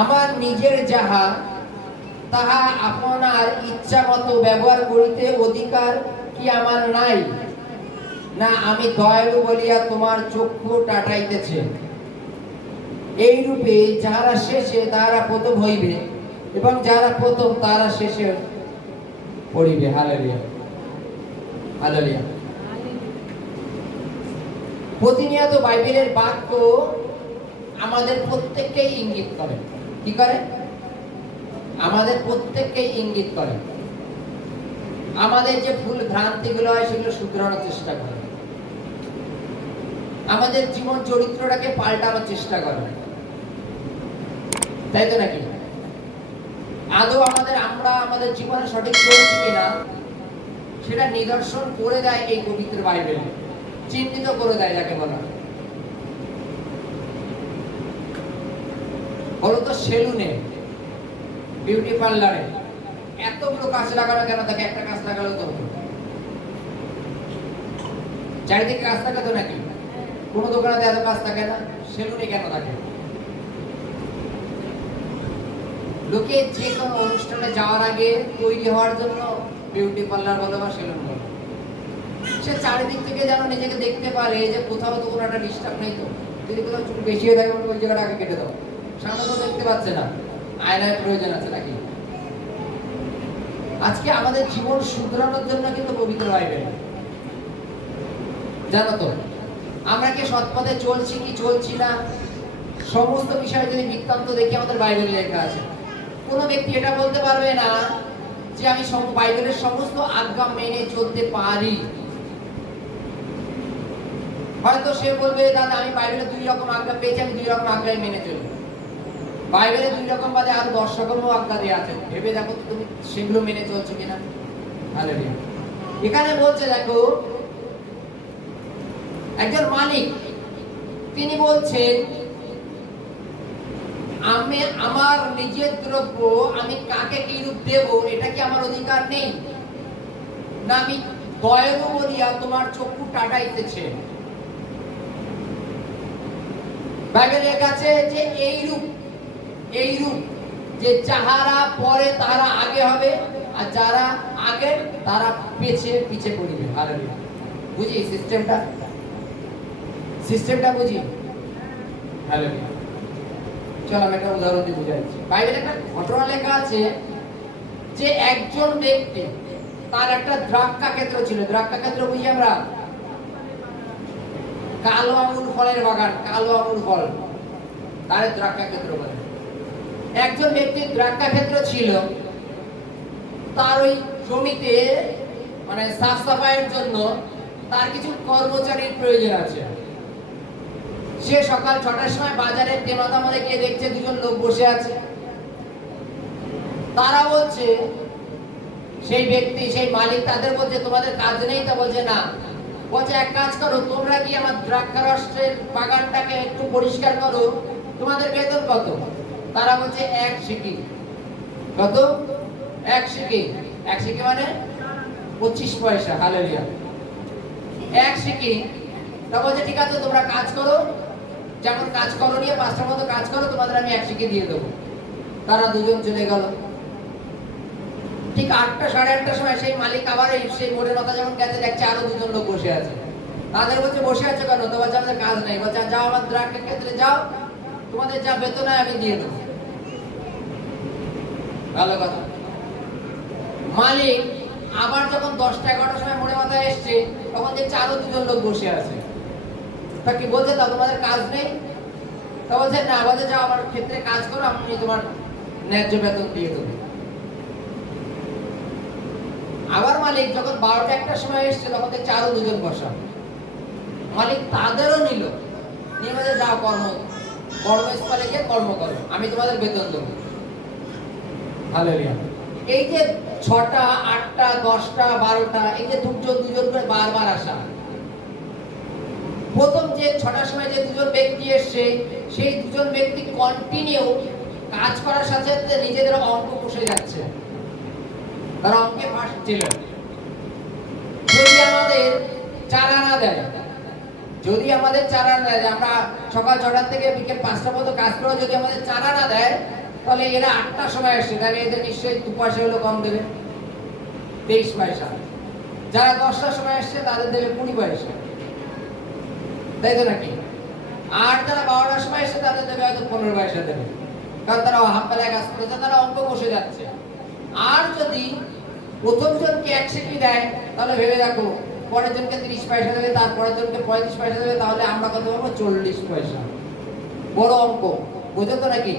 আমার নিজের যাহা তাহা আপনার ইচ্ছা মতো ব্যবহার করিতে অধিকার কি আমার নাই? না আমি দয়ালু বলিয়া তোমার চক্ষু টাটাইতেছে। এইরূপে যাহারা শেষে তাহারা প্রথম হইবে, এবং যারা প্রথম তারা শেষে পড়িবে। Hallelujah, hallelujah. প্রতিনিয়ত বাইবেলের বাক্য আমাদের প্রত্যেককেই ইঙ্গিত করে। কি করে? আমাদের প্রত্যেককেই ইঙ্গিত করে। আমাদের যে ভুল ভ্রান্তিগুলো হয় সেগুলো শুধরানোর চেষ্টা করে, আমাদের জীবন চরিত্রটাকে পাল্টানোর চেষ্টা করে, তাই তো নাকি? আদৌ আমরা আমাদের জীবনে সঠিক চলছি কিনা সেটা নিদর্শন করে দেয় এই পবিত্র বাইবেল, চিহ্নিত করে দেয় যাকে বলা। বলো তো, সেলুনে, বিউটি পার্লারে এতগুলো কাঁচ লাগানো কেন থাকে? একটা কাঁচ লাগালো তো চারিদিকে কাঁচ থাকে তো নাকি? কোন দোকানে এত কাঁচ থাকে না, সেলুনে কেন থাকে? লোকে যে কোনো অনুষ্ঠানে যাওয়ার আগে তৈরি হওয়ার জন্য বিউটি পার্লার বলো বা সেলুন বলো, সে চারিদিক থেকে যেন নিজেকে দেখতে পারে যে কোথাও তো কোনো একটা ডিস্টার্ব নেই। তো যদি কোথাও চুল বেশি হয়ে থাকে ওই জায়গাটা আগে কেটে দাও, সামনে তো দেখতে পাচ্ছে না, আয়নার প্রয়োজন আছে নাকি? আজকে আমাদের জীবন শুধরানোর জন্য কিন্তু পবিত্র বাইবেল, জানো তো? আমরা কি সৎপথে চলছি কি চলছি না সমস্ত বিষয়ে যদি বৃত্তান্ত দেখি আমাদের বাইবেলে লেখা আছে। কোন ব্যক্তি এটা বলতে পারবে না যে আমি বাইবেলের সমস্ত আজ্ঞা মেনে চলতে পারি। হয়তো সে বলবে, দাদা আমি বাইবেলে 2 রকম আজ্ঞা পেয়েছি, আমি 2 রকম আজ্ঞাই মেনে চলি। বাইবেলে 2 রকম বাদে আরো 10 রকমও আজ্ঞা দেওয়া আছে, ভেবে দেখো তুমি সেগুলো মেনে চলছো কিনা। হালেলুয়া। এখানে বলছে, দেখো, একজন মালিক তিনি বলছেন, আমি আমার নিজের দ্রব্য আমি কাকে কিরূপ দেব এটা কি আমার অধিকার নেই? না আমি দয়ালু বলিয়া তোমার চক্ষু টাটাইতেছে। বাইবেলের কাছে যে এইরূপ যে যাহারা পরে তারা আগে হবে, আর যারা আগে তারা পিছে পড়িবে। হালেলুয়া। বুঝি সিস্টেমটা বুঝি? হালেলুয়া। চল আমি একটা উদাহরণ দিয়ে বুঝাচ্ছি। বাইবেলে একটা ঘটনা লেখা আছে যে একজন ব্যক্তি, তার একটা দ্রাক্ষা ক্ষেত্র ছিল। দ্রাক্ষা ক্ষেত্র বুঝি আমরা? কালো আঙুর ফলের বাগান, কালো আঙুর ফল, তার দ্রাক্ষা ক্ষেত্র বলে। একজন ব্যক্তির দ্রাক্ষা ক্ষেত্র ছিল, তার ওই জমিতে মানে সাফ সাফাইয়ের জন্য তার কিছু কর্মচারীর প্রয়োজন আছে। সে সকাল 6টার সময় বাজারে তেমাতা মধ্যে গিয়ে দেখছে 2জন লোক বসে আছে। তারা বলছে, সেই ব্যক্তি, সেই মালিক তাদের বলছে, তোমাদের কাজ নেই? তা বলছে না। বলছে, এক কাজ করো, তোমরা কি আমার দ্রাক্ষা রসের বাগানটাকে একটু পরিষ্কার করো, তোমাদের বেতন কত? তারা বলছে 1 সিকি। কত? 1 সিকি। 1 সিকি মানে 25 পয়সা। হালেলুয়া। 1 সিকি। তা বলছে, ঠিক আছে, তোমরা কাজ করো, যেমন কাজ করো, নিয়ে 5টার মতো কাজ করো, তোমাদের আমি 1 সিকি দিয়ে দেবো। তারা 2জন চলে গেল। ঠিক 8টা, 8:30টার সময় সেই মালিক আবার সেই মোড়ের কথা যেমন গেছে, দেখছে আরো 2জন লোক বসে আছে। তাদের বলছে, বসে আছে কেন? তো বলছে, আমাদের কাজ নেই। বলছে, যাও আমার দ্রাক্ষা ক্ষেত্রে যাও, তোমাদের যা বেতন হয় আমি দিয়ে দেবো। ভালো কথা। মালিক আবার যখন 10টা, 11টার সময় মোড়ে মাথায় এসছে, তখন দেখছে আরো 2জন লোক বসে আছে। তা কি বলছে, তা তোমাদের কাজ নেই? তা বলছে, না। বলছে, যাও আমার ক্ষেত্রে কাজ করো, আমি তোমার ন্যায্য বেতন দিয়ে দেবো। আবার মালিক যখন 12টা, 1টার সময় এসছে, তখন দেখছে আরো 2জন বসা। মালিক তাদেরও নিল, নিয়ে বলছে, যাও কর্মস্থলে গিয়ে কর্ম করো, আমি তোমাদের বেতন দেবো। হালেলুয়া। এই যে 6টা, 8টা, 10টা, 12টা, এই যে 2জন করে বারবার আসা। প্রথম যে 6টার সময় যে 2জন ব্যক্তি এসছে, সেই 2জন ব্যক্তি কন্টিনিউ কাজ করার সাথে সাথে নিজেদের অঙ্ক কষে যাচ্ছে, তারা অঙ্কে ফার্স্ট ছিল। যদি আমাদের 4 আনা দেয়, যদি আমাদের চারা না দেয়, আমরা সকাল 6টা থেকে বিকেল 5টা পর্যন্ত কাজ করে যদি আমাদের চারা না দেয়, তাহলে এরা 8টার সময় আসছে, তাহলে এদের নিশ্চয়ই 2 পয়সা হলো কম দেবে, 23 পয়সা। যারা 10টার সময় আসছে তাদের দেবে 20 পয়সা, তাই তো নাকি? আর যারা 12টার সময় এসে তাদের দেবে হয়তো 15 পয়সা দেবে, কারণ তারা হাফ বেলায় কাজ করেছে, তারা অঙ্ক বসে যাচ্ছে। আর যদি প্রথম জনকে 1 সিকি দেয়, তাহলে ভেবে দেখো পরের জনকে 30 পয়সা দেবে, তারপরের জনকে 35 পয়সা দেবে, তাহলে আমরা কত পাবো? 40 পয়সা। বড় অঙ্ক, বুঝো তো নাকি?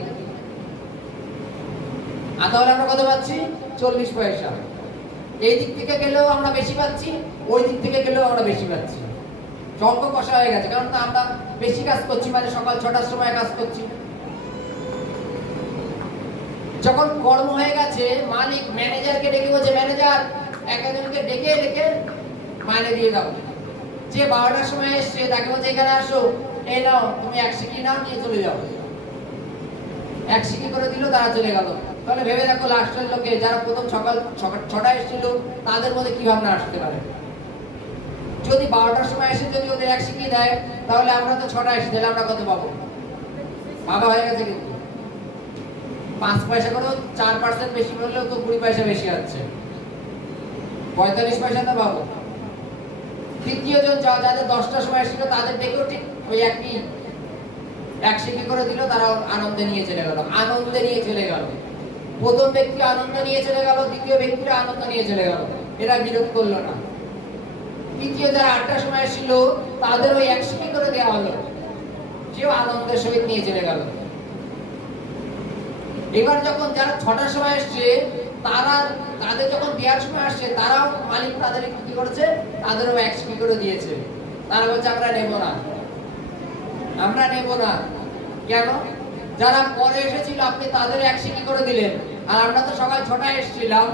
আর তাহলে আমরা কত পাচ্ছি? 40 পয়সা। এই দিক থেকে গেলেও আমরা বেশি পাচ্ছি, ওই দিক থেকে গেলেও আমরা বেশি পাচ্ছি। অঙ্ক কষা হয়ে গেছে, কারণ আমরা বেশি কাজ করছি, মানে সকাল 6টার সময় কাজ করছি। যখন কর্ম হয়ে গেছে, মালিক ম্যানেজারকে ডেকে বলছে, ম্যানেজার একজনকে ডেকে ডেকে মাইনে দিয়ে দাও। যে 12টার সময় এসছে তাকে বলছে, এখানে আসো, এই নাও তুমি 1 সিকি নাও, নিয়ে চলে যাও। 1 সিকি করে দিল, তারা চলে গেল। তাহলে ভেবে দেখো লাস্টের লোকে যারা প্রথম সকাল 6টায় এসেছিল তাদের মধ্যে কি ভাবনা আসতে পারে? যদি 12টার সময় এসে যদি ওদের 1 সিকি দেয়, তাহলে আমরা তো 6টায় এসে দিলে আমরা কত পাবো? ভাবা হয়ে গেছে কিন্তু 5 পয়সা করে 4% বেশি হলেও তো 20 পয়সা বেশি আছে, 45 পয়সা তো পাবো। তৃতীয় জন যাদের 10টার সময় এসেছিল তাদের ডেকেও ঠিক ওই একই 1 সিকি করে দিল, তারা আনন্দে নিয়ে চলে গেল, আনন্দে নিয়ে চলে গেল। প্রথম ব্যক্তি আনন্দ নিয়ে চলে গেল, দ্বিতীয় ব্যক্তিরা আনন্দ নিয়ে চলে গেল, এরা বিরোধ করলো না। তৃতীয় যারা 8টার সময় এসেছিল তাদের ওই 1 সিকি করে দেওয়া হলো, সেও আনন্দের সহিত নিয়ে চলে গেল। এবার যখন যারা 6টার সময় আসছে, তাদের যখন দেওয়ার সময় আসছে, তারাও মালিক তাদের কি করেছে? তাদেরও 1 সিকি করে দিয়েছে। তারা বলছে আমরা নেব না, আমরা নেব না। কেন? যারা পরে এসেছিল আপনি তাদের 1 সিকি করে দিলেন, আর আমরা তো সকাল 6টায় এসেছিলাম,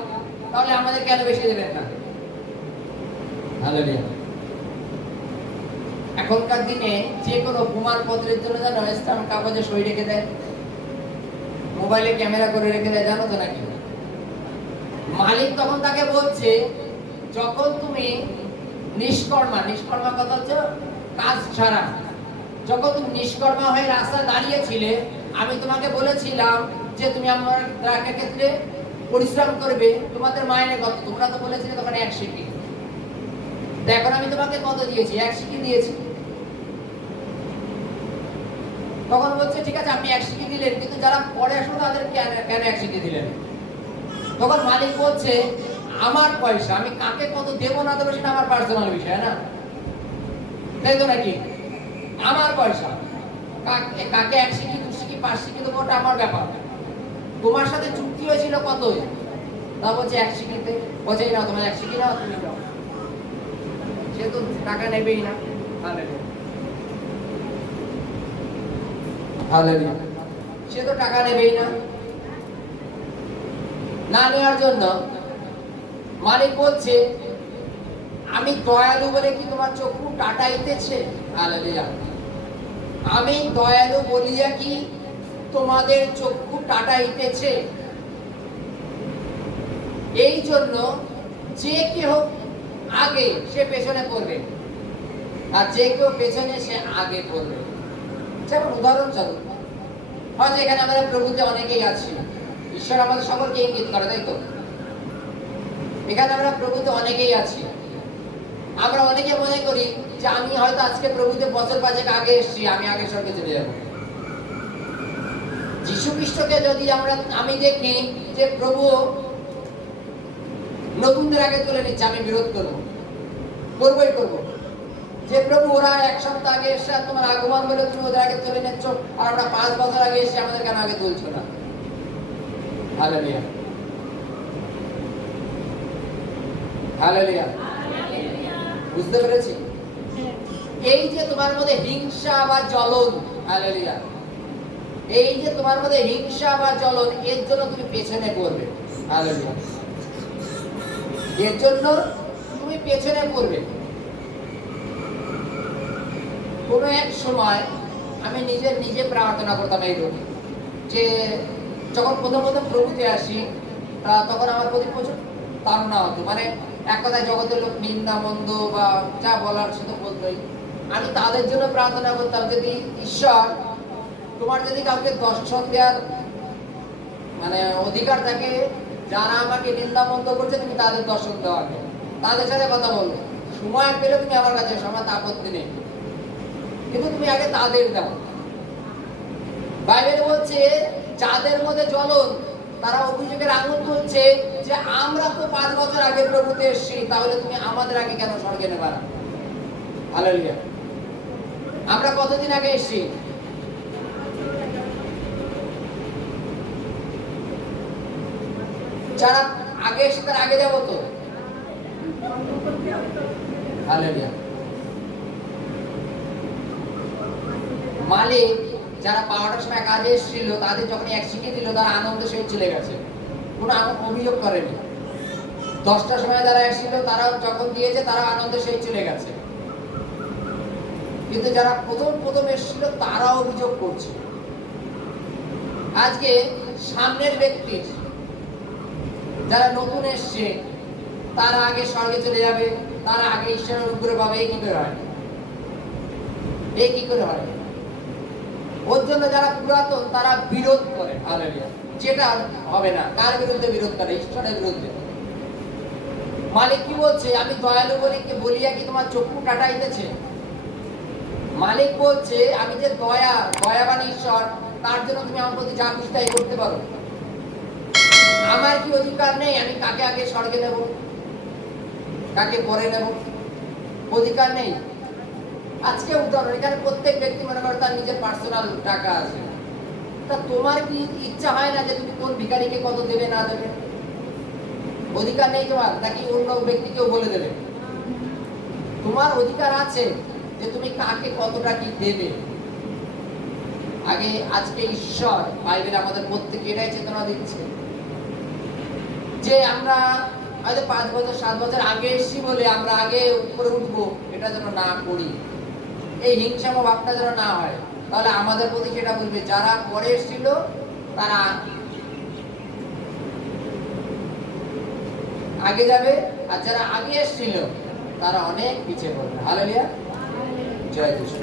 তাহলে আমাদের কেন বেশি দেবেন না? হালেলুয়া। এখনকার দিনে যে কোনো প্রমাণপত্রের জন্য যেন স্ট্যাম্প কাগজে সই রেখে দেয়, মোবাইলে ক্যামেরা করে রেখে দেয়, জানো তো নাকি? মালিক তখন তাকে বলছে, যখন তুমি নিষ্কর্মা কথা হচ্ছে কাজ ছাড়া, যখন তুমি নিষ্কর্মা হয়ে রাস্তায় দাঁড়িয়েছিলে, আমি তোমাকে বলেছিলাম যে তুমি আমার গ্রাহকের ক্ষেত্রে পরিশ্রম করবে, তোমাদের মাইনে কত? তোমরা তো বলেছিলে তখন 1 সিকি। এখন আমি তোমাকে কত দিয়েছি? 1 সিকি দিয়েছি। তখন বলছে ঠিক আছে আপনি 1 সিকি দিলেন, কিন্তু যারা পরে আসলো তাদের কেন 1 সিকি দিলেন? তখন মালিক বলছে, আমার পয়সা, আমি কাকে কত দেবো না দেবো সেটা আমার পার্সোনাল বিষয় না, তাই তো নাকি? আমার পয়সা, কাকে 1 সিকি 2 সিকি 5 সিকি দেবো ওটা আমার ব্যাপার। তোমার সাথে চুক্তি হয়েছিল কত? তা বলছে 1 সিকিতে। বলছে না তোমার 1 সিকি নাও, তুমি যাও। সে তো টাকা নেবেই না। হালেলুয়া। সে তো টাকা নেবেই না। না নেওয়ার জন্য মালিক বলছে, আমি দয়ালু বলে কি তোমার চক্ষু টাটাইতেছে? হালেলুয়া। আমি দয়ালু বলিয়া কি তোমাদের চক্ষু টাটাইতেছে? এই জন্য যে কেউ আগে সে পেছনে পড়বে, আর যে কেউ পেছনে সে আগে পড়বে। যেমন উদাহরণস্বরূপ, হয়তো এখানে আমরা প্রভুতে অনেকেই আছি, ঈশ্বর আমাদের সকলকে ইঙ্গিত করে, তাই তো? এখানে আমরা প্রভুতে অনেকেই আছি, আমরা অনেকে মনে করি যে আমি হয়তো আজকে প্রভুতে বছর 5 আগে এসেছি, আমি আগে স্বর্গে চলে যাব। যীশু খ্রিস্টকে যদি আমি দেখি যে প্রভু নতুনদের আগে তুলে নিচ্ছে, আমি বিরোধ করবই করব। যে প্রভু ওরা 1 সপ্তাহ আগে এসে তোমার আগমন বলে তুমি ওদের আগে তুলে নিচ্ছ, আর আমরা 5 বছর আগে এসে আমাদের কেন আগে তুলছো না? Hallelujah, hallelujah. বুঝতে পেরেছি? এই যে তোমার মধ্যে হিংসা বা জ্বলন, হালেলুয়া, এই যে তোমার মধ্যে হিংসা বা জ্বলন, এর জন্য তুমি পেছনে পড়বে। হালেলুয়া। এর জন্য তুমি পেছনে পড়বে। কোনো এক সময় আমি নিজে প্রার্থনা করতাম এই রোগ, যে যখন প্রথম প্রভুতে আসি তখন আমার প্রতি প্রচুর তাড়না হতো, মানে এক কথায় জগতের লোক নিন্দা মন্দ বা যা বলার শুধু বলতোই। আমি তাদের জন্য প্রার্থনা করতাম, যদি ঈশ্বর তোমার যদি কাউকে দর্শন দেওয়ার মানে অধিকার থাকে, যারা আমাকে নিন্দা মন্দ করছে, তুমি তাদের দর্শন দাও, আগে তাদের সাথে কথা বলবো, সময় পেলে তুমি আমার কাছে এসো, আমার আপত্তি নেই, কিন্তু তুমি আগে তাদের দাও। বাইবেল বলছে যাদের মধ্যে জ্বলন, তারা অভিযোগের আঙুল তুলছে যে আমরা তো 5 বছর আগে প্রভুতে এসেছি, তাহলে তুমি আমাদের আগে কেন স্বর্গে নেবা না? হালেলুয়া। আমরা কতদিন আগে এসেছি? যারা আগে এসে তার আগে যাবো তো। হালেলুয়া। মালিক যারা 12টার সময় কাজে এসেছিল, তাদের যখন এক শিখিয়ে দিল, তারা আনন্দের সহিত চলে গেছে, কোনো অভিযোগ করেনি। 10টার সময় যারা এসেছিল, তারা যখন দিয়েছে, তারা আনন্দের সহিত চলে গেছে। কিন্তু যারা প্রথম এসেছিল, তারা অভিযোগ করছে। আজকে সামনের ব্যক্তি যারা নতুন এসছে, তারা আগে স্বর্গে চলে যাবে, তারা আগে ঈশ্বরের অনুগ্রহ পাবে, এই কি করে হয়? এই কি করে হয়? ওর জন্য যারা পুরাতন, তারা বিরোধ করে। হালেলুয়া। যেটা হবে না। কার বিরুদ্ধে বিরোধ করে? ঈশ্বরের বিরুদ্ধে। মালিক কি বলছে? আমি দয়ালু বলিয়া কি তোমার চক্ষু কাটাইতেছে? মালিক বলছে আমি যে দয়াবান ঈশ্বর, তার জন্য তুমি আমার প্রতি যা খুশি তাই করতে পারো। আমার কি অধিকার নেই আমি কাকে আগে স্বর্গে নেব, কাকে পরে নেব? অধিকার নেই। আজকে উদাহরণ, এখানে প্রত্যেক ব্যক্তি মনে করে তার নিজের পার্সোনাল টাকা আছে, তা তোমার কি ইচ্ছা হয় না যে তুমি কোন ভিখারিকে কত দেবে না দেবে? অধিকার নেই তোমার, নাকি অন্য ব্যক্তিকেও বলে দেবে? তোমার অধিকার আছে যে তুমি কাকে কতটা কি দেবে। আগে আজকে ঈশ্বর বাইবেল আমাদের প্রত্যেককে এটাই চেতনা দিচ্ছে যে আমরা হয়তো 5 বছর 7 বছর আগে এসেছি বলে আমরা আগে উপরে উঠবো, এটা যেন না করি। এই হিংসা ভাবটা যেন না হয়। তাহলে আমাদের প্রতি সেটা বলবে, যারা পরে এসেছিল তারা আগে যাবে, আর যারা আগে এসেছিল তারা অনেক পিছিয়ে পড়বে। হালেলুয়া। জয় যিশু।